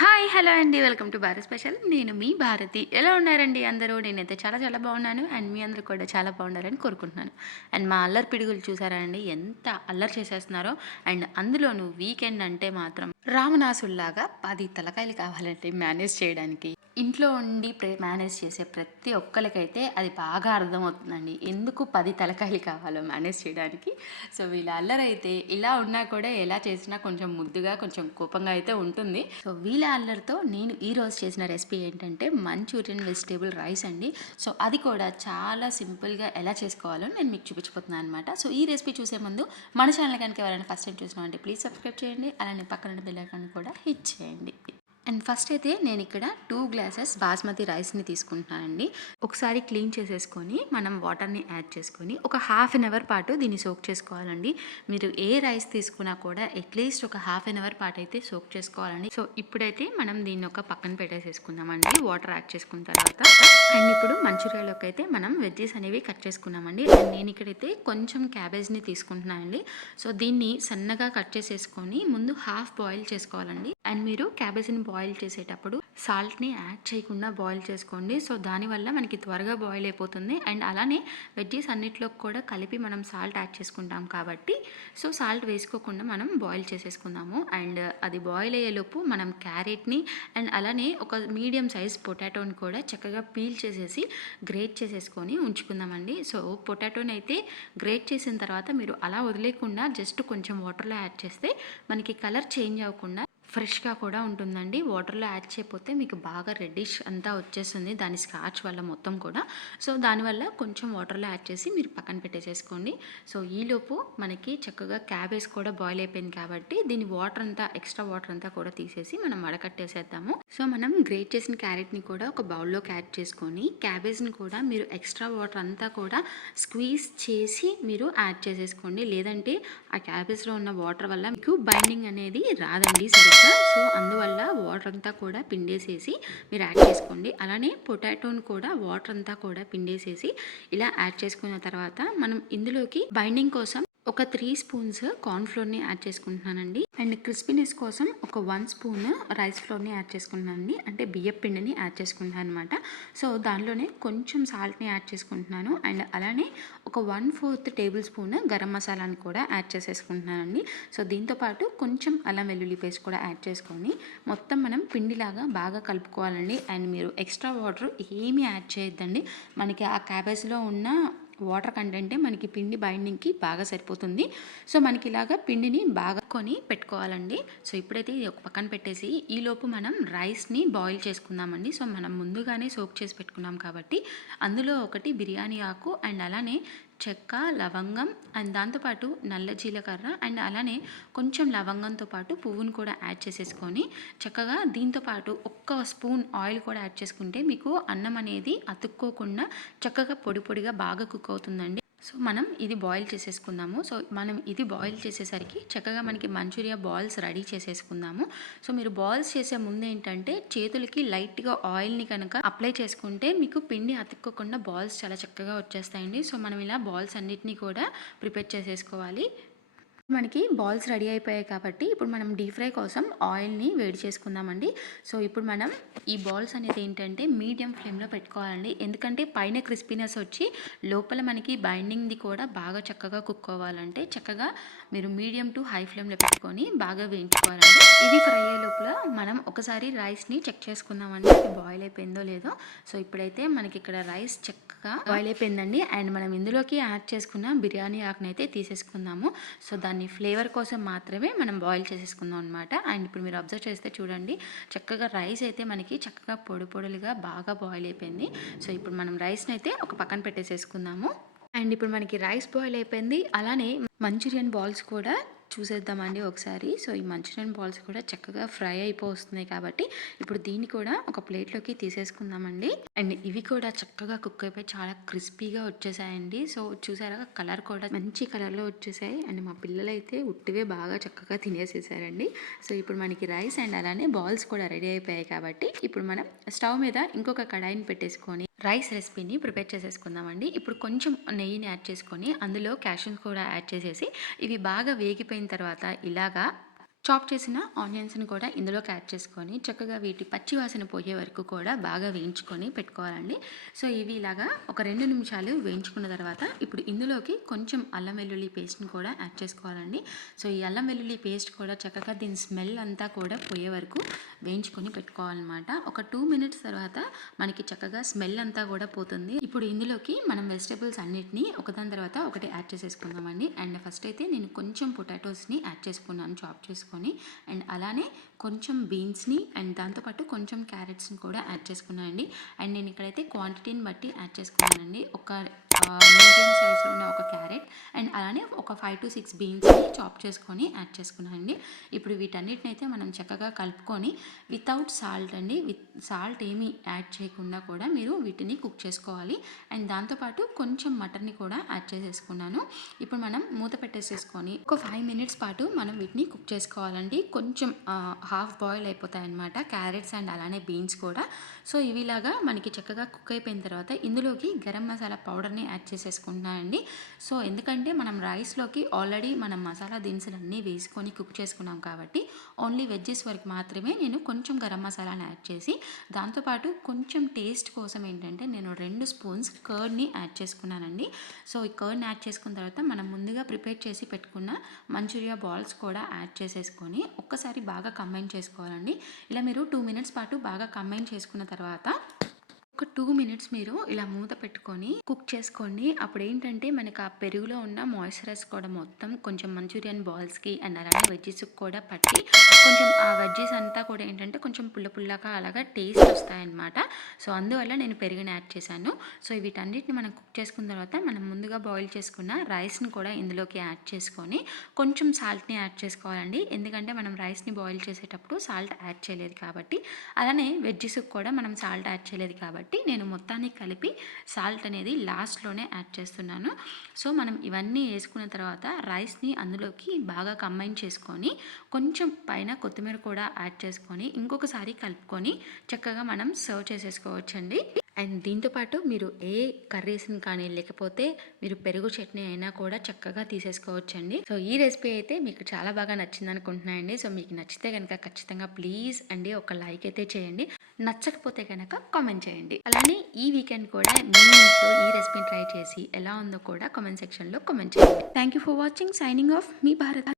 Hi hello అండి. Welcome to Bharat special. నేను మీ భారతి. ఎలా ఉన్నారండి అందరూ? నేనైతే చాలా చాలా బాగున్నాను. అండ్ మీ అందరూ కూడా చాలా బాగున్నారని కోరుకుంటున్నాను. అండ్ మా అల్లరి పిడుగులు చూసారా అండి? ఎంత అల్లరి చేసేస్తున్నారో. అండ్ అందులోనూ వీకెండ్ అంటే మాత్రం రామనాసుల్లాగా పది తలకాయలు కావాలండి మేనేజ్ చేయడానికి ఇంట్లో ఉండి ప్రే మేనేజ్ చేసే ప్రతి ఒక్కరికైతే అది బాగా అర్థమవుతుందండి. ఎందుకు పది తలకాయలు కావాలో మేనేజ్ చేయడానికి? సో వీళ్ళ అల్లరైతే ఇలా ఉన్నా కూడా ఎలా చేసినా కొంచెం ముద్దుగా కొంచెం కోపంగా అయితే ఉంటుంది. సో వీళ్ళ అల్లరితో నేను ఈరోజు చేసిన రెసిపీ ఏంటంటే మంచూరియన్ వెజిటేబుల్ రైస్ అండి. సో అది కూడా చాలా సింపుల్గా ఎలా చేసుకోవాలో నేను మీకు చూపించబోతున్నాను అనమాట సో ఈ రెసిపీ చూసే ముందు మన ఛానల్ కనుక ఎవరైనా ఫస్ట్ టైం చూసినామంటే ప్లీజ్ సబ్స్క్రైబ్ చేయండి. అలానే పక్కన బెల్ ఐకాన్ కూడా హిట్ చేయండి. అండ్ ఫస్ట్ అయితే నేను ఇక్కడ టూ గ్లాసెస్ బాస్మతి రైస్ని తీసుకుంటున్నానండి. ఒకసారి క్లీన్ చేసేసుకొని మనం వాటర్ని యాడ్ చేసుకొని ఒక హాఫ్ అన్ అవర్ పాటు దీన్ని సోక్ చేసుకోవాలండి. మీరు ఏ రైస్ తీసుకున్నా కూడా అట్లీస్ట్ ఒక హాఫ్ అన్ అవర్ పాటు అయితే సోక్ చేసుకోవాలండి. సో ఇప్పుడైతే మనం దీన్ని ఒక పక్కన పెట్టేసేసుకుందామండి. వాటర్ యాడ్ చేసుకున్న తర్వాత అండ్ ఇప్పుడు మంచూరియాలోకి అయితే మనం వెజ్జెస్ అనేవి కట్ చేసుకున్నామండి. అండ్ నేను ఇక్కడైతే కొంచెం క్యాబేజ్ని తీసుకుంటున్నానండి. సో దీన్ని సన్నగా కట్ చేసేసుకొని ముందు హాఫ్ బాయిల్ చేసుకోవాలండి. అండ్ మీరు క్యాబేజీని బాయిల్ చేసేటప్పుడు సాల్ట్ని యాడ్ చేయకుండా బాయిల్ చేసుకోండి. సో దానివల్ల మనకి త్వరగా బాయిల్ అయిపోతుంది. అండ్ అలానే వెజ్జీస్ అన్నిట్లో కూడా కలిపి మనం సాల్ట్ యాడ్ చేసుకుంటాం కాబట్టి సో సాల్ట్ వేసుకోకుండా మనం బాయిల్ చేసేసుకుందాము. అండ్ అది బాయిల్ అయ్యేలోపు మనం క్యారెట్ని అండ్ అలానే ఒక మీడియం సైజ్ పొటాటోని కూడా చక్కగా పీల్ చేసేసి గ్రేట్ చేసేసుకొని ఉంచుకుందామండి. సో పొటాటోని అయితే గ్రేట్ చేసిన తర్వాత మీరు అలా వదిలేకుండా జస్ట్ కొంచెం వాటర్లో యాడ్ చేస్తే మనకి కలర్ చేంజ్ అవ్వకుండా ఫ్రెష్గా కూడా ఉంటుందండి. వాటర్లో యాడ్ చేయకపోతే మీకు బాగా రెడ్డిష్ అంతా వచ్చేస్తుంది. దాని స్క్రాచ్ వల్ల మొత్తం కూడా. సో దానివల్ల కొంచెం వాటర్లో యాడ్ చేసి మీరు పక్కన పెట్టేసేసుకోండి. సో ఈలోపు మనకి చక్కగా క్యాబేజ్ కూడా బాయిల్ అయిపోయింది కాబట్టి దీని వాటర్ అంతా ఎక్స్ట్రా వాటర్ అంతా కూడా తీసేసి మనం వడకట్టేసేద్దాము. సో మనం గ్రేట్ చేసిన క్యారెట్ని కూడా ఒక బౌల్లోకి యాడ్ చేసుకొని క్యాబేజ్ని కూడా మీరు ఎక్స్ట్రా వాటర్ అంతా కూడా స్క్వీజ్ చేసి మీరు యాడ్ చేసేసుకోండి. లేదంటే ఆ క్యాబేజ్లో ఉన్న వాటర్ వల్ల మీకు బైండింగ్ అనేది రాదండి సరిగ్గా. సో అందువల్ల వాటర్ అంతా కూడా పిండేసేసి మీరు యాడ్ చేసుకోండి. అలానే పొటాటోని కూడా వాటర్ అంతా కూడా పిండేసేసి ఇలా యాడ్ చేసుకున్న తర్వాత మనం ఇందులోకి బైండింగ్ కోసం ఒక త్రీ స్పూన్స్ కార్న్ ఫ్లోర్ని యాడ్ చేసుకుంటున్నానండి. అండ్ క్రిస్పీనెస్ కోసం ఒక వన్ స్పూన్ రైస్ ఫ్లోర్ని యాడ్ చేసుకుంటున్నానండి. అంటే బియ్యం పిండిని యాడ్ చేసుకుంటున్నాను అనమాట సో దానిలోనే కొంచెం సాల్ట్ని యాడ్ చేసుకుంటున్నాను. అండ్ అలానే ఒక వన్ ఫోర్త్ టేబుల్ స్పూన్ గరం మసాలాని కూడా యాడ్ చేసేసుకుంటున్నానండి. సో దీంతోపాటు కొంచెం అల్లం వెల్లుల్లి పేస్ట్ కూడా యాడ్ చేసుకొని మొత్తం మనం పిండిలాగా బాగా కలుపుకోవాలండి. అండ్ మీరు ఎక్స్ట్రా వాటర్ ఏమీ యాడ్ చేయొద్దండి. మనకి ఆ క్యాబేజ్లో ఉన్న వాటర్ కంటెంటే మనకి పిండి బైండింగ్కి బాగా సరిపోతుంది. సో మనకి ఇలాగా పిండిని బాగా కొని పెట్టుకోవాలండి. సో ఇప్పుడైతే ఇది ఒక పక్కన పెట్టేసి ఈలోపు మనం రైస్ని బాయిల్ చేసుకుందామండి. సో మనం ముందుగానే సోక్ చేసి పెట్టుకున్నాం కాబట్టి అందులో ఒకటి బిర్యానీ ఆకు అండ్ అలానే చెక్క లవంగం అండ్ దాంతోపాటు నల్ల జీలకర్ర అండ్ అలానే కొంచెం లవంగంతో పాటు పువ్వును కూడా యాడ్ చేసేసుకొని చక్కగా దీంతో పాటు ఒక్క స్పూన్ ఆయిల్ కూడా యాడ్ చేసుకుంటే మీకు అన్నం అనేది అతుక్కోకుండా చక్కగా పొడి పొడిగా బాగా కుక్ అవుతుందండి. సో మనం ఇది బాయిల్ చేసేసుకుందాము. సో మనం ఇది బాయిల్ చేసేసరికి చక్కగా మనకి మంచూరియా బాల్స్ రెడీ చేసేసుకుందాము. సో మీరు బాల్స్ చేసే ముందు ఏంటంటే చేతులకి లైట్గా ఆయిల్ని కనుక అప్లై చేసుకుంటే మీకు పిండి అతుక్కోకుండా బాల్స్ చాలా చక్కగా వచ్చేస్తాయండి. సో మనం ఇలా బాల్స్ అన్నిటినీ కూడా ప్రిపేర్ చేసేసుకోవాలి. మనకి బాల్స్ రెడీ అయిపోయాయి కాబట్టి ఇప్పుడు మనం డీప్ ఫ్రై కోసం ఆయిల్ని వేడి చేసుకుందామండి. సో ఇప్పుడు మనం ఈ బాల్స్ అనేది ఏంటంటే మీడియం ఫ్లేమ్లో పెట్టుకోవాలండి. ఎందుకంటే పైన క్రిస్పీనెస్ వచ్చి లోపల మనకి బైండింగ్ది కూడా బాగా చక్కగా కుక్ అవ్వాలంటే చక్కగా మీరు మీడియం టు హై ఫ్లేమ్లో పెట్టుకొని బాగా వేయించుకోవాలండి. ఇది ఫ్రై అయ్యే లోపల మనం ఒకసారి రైస్ని చెక్ చేసుకుందామండి. ఇది బాయిల్ అయిపోయిందో లేదో. సో ఇప్పుడైతే మనకి ఇక్కడ రైస్ చక్కగా బాయిల్ అయిపోయిందండి. అండ్ మనం ఇందులోకి యాడ్ చేసుకున్న బిర్యానీ ఆకుని అయితే తీసేసుకుందాము. సో దాన్ని ఫ్లేవర్ కోసం మాత్రమే మనం బాయిల్ చేసేసుకుందాం అనమాట అండ్ ఇప్పుడు మీరు అబ్జర్వ్ చేస్తే చూడండి చక్కగా రైస్ అయితే మనకి చక్కగా పొడి పొడులుగా బాగా బాయిల్ అయిపోయింది. సో ఇప్పుడు మనం రైస్ని అయితే ఒక పక్కన పెట్టేసేసుకుందాము. అండ్ ఇప్పుడు మనకి రైస్ బాయిల్ అయిపోయింది. అలానే మంచూరియన్ బాల్స్ కూడా చూసేద్దామండి ఒకసారి. సో ఈ మంచూరియన్ బాల్స్ కూడా చక్కగా ఫ్రై అయిపోతున్నాయి కాబట్టి ఇప్పుడు దీన్ని కూడా ఒక ప్లేట్లోకి తీసేసుకుందామండి. అండ్ ఇవి కూడా చక్కగా కుక్ అయిపోయి చాలా క్రిస్పీగా వచ్చేసాయండి. సో చూసారా కలర్ కూడా మంచి కలర్లో వచ్చేసాయి. అండ్ మా పిల్లలు అయితే ఉట్టివే బాగా చక్కగా తినేసేసారండి. సో ఇప్పుడు మనకి రైస్ అండ్ అలానే బాల్స్ కూడా రెడీ అయిపోయాయి కాబట్టి ఇప్పుడు మనం స్టవ్ మీద ఇంకొక కడాయిని పెట్టేసుకొని రైస్ రెసిపీని ప్రిపేర్ చేసేసుకుందామండి. ఇప్పుడు కొంచెం నెయ్యిని యాడ్ చేసుకొని అందులో క్యాషన్స్ కూడా యాడ్ చేసేసి ఇవి బాగా వేగిపోయిన తర్వాత ఇలాగా చాప్ చేసిన ఆనియన్స్ని కూడా ఇందులోకి యాడ్ చేసుకొని చక్కగా వీటి పచ్చి వాసన పోయే వరకు కూడా బాగా వేయించుకొని పెట్టుకోవాలండి. సో ఇవి ఇలాగా ఒక రెండు నిమిషాలు వేయించుకున్న తర్వాత ఇప్పుడు ఇందులోకి కొంచెం అల్లం వెల్లుల్లి పేస్ట్ని కూడా యాడ్ చేసుకోవాలండి. సో ఈ అల్లం వెల్లుల్లి పేస్ట్ కూడా చక్కగా దీని స్మెల్ అంతా కూడా పోయే వరకు వేయించుకొని పెట్టుకోవాలన్నమాట. ఒక టూ మినిట్స్ తర్వాత మనకి చక్కగా స్మెల్ అంతా కూడా పోతుంది. ఇప్పుడు ఇందులోకి మనం వెజిటేబుల్స్ అన్నిటిని ఒకదాని తర్వాత ఒకటి యాడ్ చేసేసుకుందామండి. అండ్ ఫస్ట్ అయితే నేను కొంచెం పొటాటోస్ని యాడ్ చేసుకున్నాను చాప్ చేసుకొని అండ్ అలానే కొంచెం బీన్స్ని అండ్ దాంతోపాటు కొంచెం క్యారెట్స్ని కూడా యాడ్ చేసుకున్నాను అండి అండ్ నేను ఇక్కడైతే క్వాంటిటీని బట్టి యాడ్ చేసుకున్నానండి. ఒక మీడియం సైజులో ఉన్న ఒక క్యారెట్ అండ్ అలానే ఒక ఫైవ్ టు సిక్స్ బీన్స్ని చాప్ చేసుకొని యాడ్ చేసుకున్నానండి. ఇప్పుడు వీటన్నిటిని అయితే మనం చక్కగా కలుపుకొని వితౌట్ సాల్ట్ అండి విత్ సాల్ట్ ఏమీ యాడ్ చేయకుండా కూడా మీరు వీటిని కుక్ చేసుకోవాలి. అండ్ దాంతోపాటు కొంచెం మటన్ని కూడా యాడ్ చేసేసుకున్నాను. ఇప్పుడు మనం మూత పెట్టేసేసుకొని ఒక ఫైవ్ మినిట్స్ పాటు మనం వీటిని కుక్ చేసుకోవాలండి. కొంచెం హాఫ్ బాయిల్ అయిపోతాయి అన్నమాట క్యారెట్స్ అండ్ అలానే బీన్స్ కూడా. సో ఇవిలాగా మనకి చక్కగా కుక్ అయిపోయిన తర్వాత ఇందులోకి గరం మసాలా పౌడర్ని యాడ్ చేసేసుకుంటున్నానండి సో ఎందుకంటే మనం రైస్లోకి ఆల్రెడీ మనం మసాలా దినుసులు అన్నీ వేసుకొని కుక్ చేసుకున్నాం కాబట్టి ఓన్లీ వెజ్జెస్ వరకు మాత్రమే నేను కొంచెం గరం మసాలాని యాడ్ చేసి దాంతోపాటు కొంచెం టేస్ట్ కోసం ఏంటంటే నేను రెండు స్పూన్స్ కర్డ్ని యాడ్ చేసుకున్నానండి. సో ఈ కర్డ్ని యాడ్ చేసుకున్న తర్వాత మనం ముందుగా ప్రిపేర్ చేసి పెట్టుకున్న మంచూరియా బాల్స్ కూడా యాడ్ చేసేసుకొని ఒక్కసారి బాగా కంబైన్ చేసుకోవాలండి. ఇలా మీరు టూ మినిట్స్ పాటు బాగా కంబైన్ చేసుకున్న తర్వాత ఒక టూ మినిట్స్ మీరు ఇలా మూత పెట్టుకొని కుక్ చేసుకోండి. అప్పుడు ఏంటంటే మనకు ఆ పెరుగులో ఉన్న మాయిశ్చరైజ్ కూడా మొత్తం కొంచెం మంచూరియన్ బాల్స్కి అండ్ అలాగే వెజ్జెస్కి కూడా పట్టి కొంచెం ఆ వెజ్జెస్ అంతా కూడా ఏంటంటే కొంచెం పుల్ల పుల్లగా అలాగా టేస్ట్ వస్తాయన్నమాట. సో అందువల్ల నేను పెరుగుని యాడ్ చేశాను. సో వీటన్నిటిని మనం కుక్ చేసుకున్న తర్వాత మనం ముందుగా బాయిల్ చేసుకున్న రైస్ని కూడా ఇందులోకి యాడ్ చేసుకొని కొంచెం సాల్ట్ని యాడ్ చేసుకోవాలండి. ఎందుకంటే మనం రైస్ని బాయిల్ చేసేటప్పుడు సాల్ట్ యాడ్ చేయలేదు కాబట్టి. అలానే వెజ్జెస్కి కూడా మనం సాల్ట్ యాడ్ చేయలేదు కాబట్టి నేను మొత్తాన్ని కలిపి సాల్ట్ అనేది లాస్ట్లోనే యాడ్ చేస్తున్నాను. సో మనం ఇవన్నీ వేసుకున్న తర్వాత రైస్ని అందులోకి బాగా కంబైన్ చేసుకొని కొంచెం పైన కొత్తిమీర కూడా యాడ్ చేసుకొని ఇంకొకసారి కలుపుకొని చక్కగా మనం సర్వ్ చేసేసుకోవచ్చండి. అండ్ దీంతోపాటు మీరు ఏ కర్రీస్ని కానీ లేకపోతే మీరు పెరుగు చట్నీ అయినా కూడా చక్కగా తీసేసుకోవచ్చండి. సో ఈ రెసిపీ అయితే మీకు చాలా బాగా నచ్చింది అనుకుంటున్నానండి సో మీకు నచ్చితే కనుక ఖచ్చితంగా ప్లీజ్ అండి ఒక లైక్ అయితే చేయండి. నచ్చకపోతే కనుక కామెంట్ చేయండి. అలానే ఈ వీకెండ్ కూడా మీ ఇంట్లో ఈ రెసిపీని ట్రై చేసి ఎలా ఉందో కూడా కామెంట్ సెక్షన్లో కామెంట్ చేయండి. Thank you for watching signing off me Bharat